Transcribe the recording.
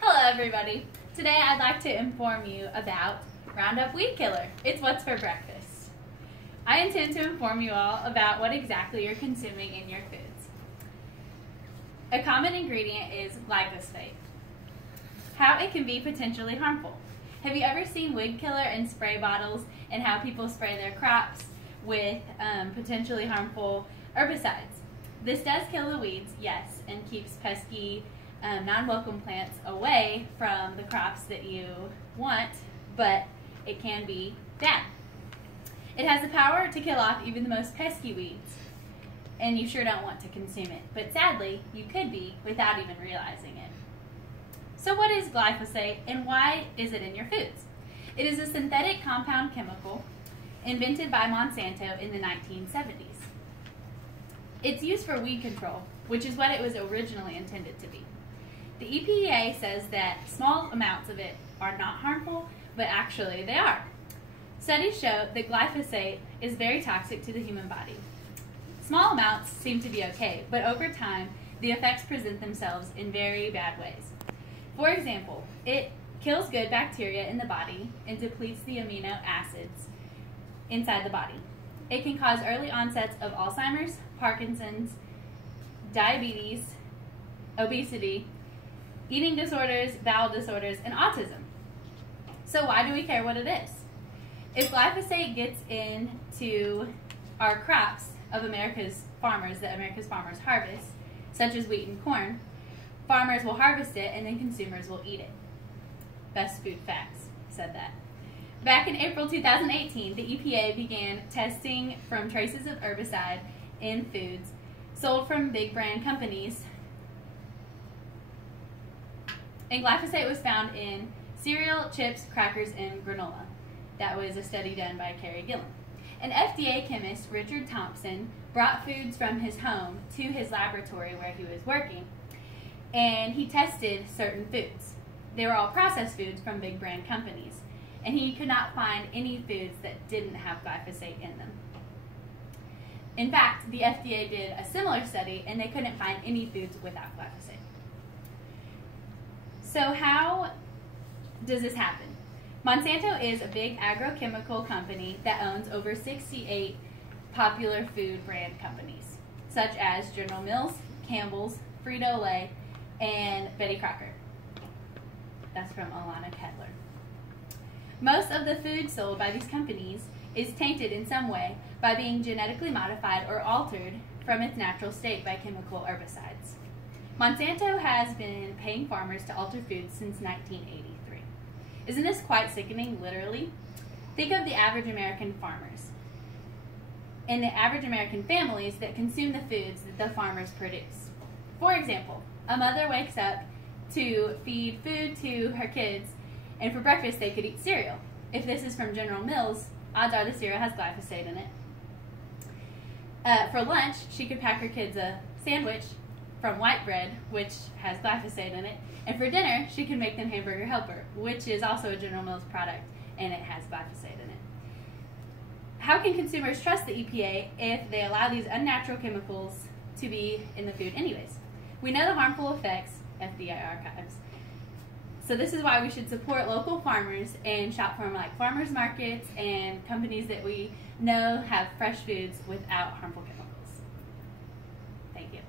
Hello everybody. Today I'd like to inform you about Roundup Weed Killer. It's what's for breakfast. I intend to inform you all about what exactly you're consuming in your foods. A common ingredient is glyphosate. How it can be potentially harmful. Have you ever seen weed killer in spray bottles and how people spray their crops with potentially harmful herbicides? This does kill the weeds, yes, and keeps pesky non-welcome plants away from the crops that you want, but it can be bad. It has the power to kill off even the most pesky weeds, and you sure don't want to consume it, but sadly, you could be without even realizing it. So what is glyphosate and why is it in your foods? It is a synthetic compound chemical invented by Monsanto in the 1970s. It's used for weed control, which is what it was originally intended to be. The EPA says that small amounts of it are not harmful, but actually they are. Studies show that glyphosate is very toxic to the human body. Small amounts seem to be okay, but over time, the effects present themselves in very bad ways. For example, it kills good bacteria in the body and depletes the amino acids inside the body. It can cause early onsets of Alzheimer's, Parkinson's, diabetes, obesity, eating disorders, bowel disorders, and autism. So why do we care what it is? If glyphosate gets into our crops of America's farmers that America's farmers harvest, such as wheat and corn, farmers will harvest it and then consumers will eat it. Best Food Facts said that. Back in April 2018, the EPA began testing from traces of herbicide in foods sold from big brand companies, and glyphosate was found in cereal, chips, crackers, and granola. That was a study done by Carrie Gillen. An FDA chemist, Richard Thompson, brought foods from his home to his laboratory where he was working, and he tested certain foods. They were all processed foods from big brand companies, and he could not find any foods that didn't have glyphosate in them. In fact, the FDA did a similar study, and they couldn't find any foods without glyphosate. So how does this happen? Monsanto is a big agrochemical company that owns over 68 popular food brand companies, such as General Mills, Campbell's, Frito-Lay, and Betty Crocker. That's from Alana Kedler. Most of the food sold by these companies is tainted in some way by being genetically modified or altered from its natural state by chemical herbicides. Monsanto has been paying farmers to alter foods since 1983. Isn't this quite sickening, literally? Think of the average American farmers and the average American families that consume the foods that the farmers produce. For example, a mother wakes up to feed food to her kids, and for breakfast they could eat cereal. If this is from General Mills, odds are the cereal has glyphosate in it. For lunch, she could pack her kids a sandwich from White Bread, which has glyphosate in it, and for dinner, she could make them Hamburger Helper, which is also a General Mills product, and it has glyphosate in it. How can consumers trust the EPA if they allow these unnatural chemicals to be in the food anyways? We know the harmful effects, FBI archives. So this is why we should support local farmers and shop from like farmers markets and companies that we know have fresh foods without harmful chemicals. Thank you.